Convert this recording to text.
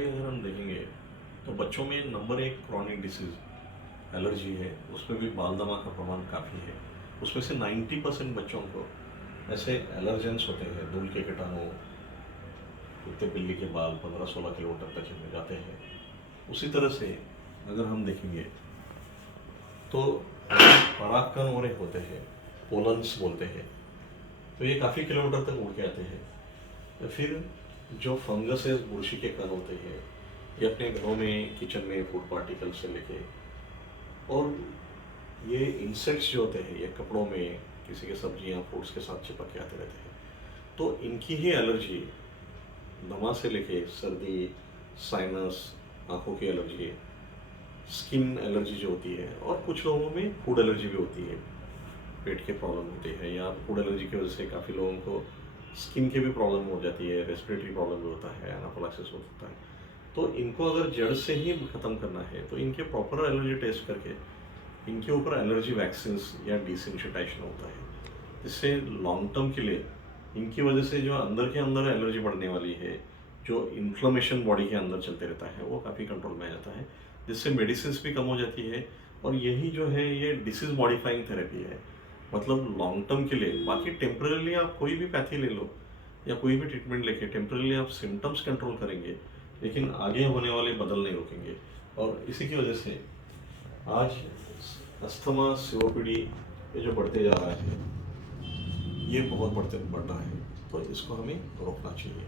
भी अगर हम देखेंगे तो बच्चों में नंबर एक क्रॉनिक डिसीज एलर्जी है, उसमें भी बाल दमा का प्रमाण काफ़ी है। उसमें से 90% बच्चों को ऐसे एलर्जेंस होते हैं, धूल के कीटाणु, कुत्ते बिल्ली के बाल 15-16 किलोमीटर तक में जाते हैं। उसी तरह से अगर हम देखेंगे तो परागकण और एक होते हैं, पोलन्स बोलते हैं, तो ये काफ़ी किलोमीटर तक उड़ के आते हैं। तो फिर जो फंगसेस बुरशी के कण होते हैं, ये अपने घरों में, किचन में फूड पार्टिकल से लेके, और ये इंसेक्ट्स जो होते हैं ये कपड़ों में, किसी के सब्जियां फ्रूट्स के साथ चिपक के आते रहते हैं। तो इनकी ही एलर्जी दमा से लेके सर्दी, साइनस, आंखों की एलर्जी, स्किन एलर्जी जो होती है, और कुछ लोगों में फूड एलर्जी भी होती है, पेट के प्रॉब्लम होती है, या फूड एलर्जी की वजह से काफ़ी लोगों को स्किन के भी प्रॉब्लम हो जाती है, रेस्पिरेटरी प्रॉब्लम भी होता है, एनाफिलैक्सिस होता है। तो इनको अगर जड़ से ही ख़त्म करना है तो इनके प्रॉपर एलर्जी टेस्ट करके इनके ऊपर एलर्जी वैक्सीन या डिसेंसिटाइजेशन होता है, जिससे लॉन्ग टर्म के लिए इनकी वजह से जो अंदर के अंदर एलर्जी बढ़ने वाली है, जो इन्फ्लेमेशन बॉडी के अंदर चलते रहता है, वो काफ़ी कंट्रोल में आ जाता है, जिससे मेडिसिन भी कम हो जाती है। और यही जो है ये डिसीज मॉडिफाइंग थेरेपी है, मतलब लॉन्ग टर्म के लिए। बाकी टेम्परली आप कोई भी पैथी ले लो या कोई भी ट्रीटमेंट लेके टेम्परली आप सिम्टम्स कंट्रोल करेंगे, लेकिन आगे होने वाले बदल नहीं रोकेंगे। और इसी की वजह से आज अस्थमा, सीओपीडी ये जो बढ़ते जा रहा है, ये बहुत बढ़ रहा है, तो इसको हमें रोकना चाहिए।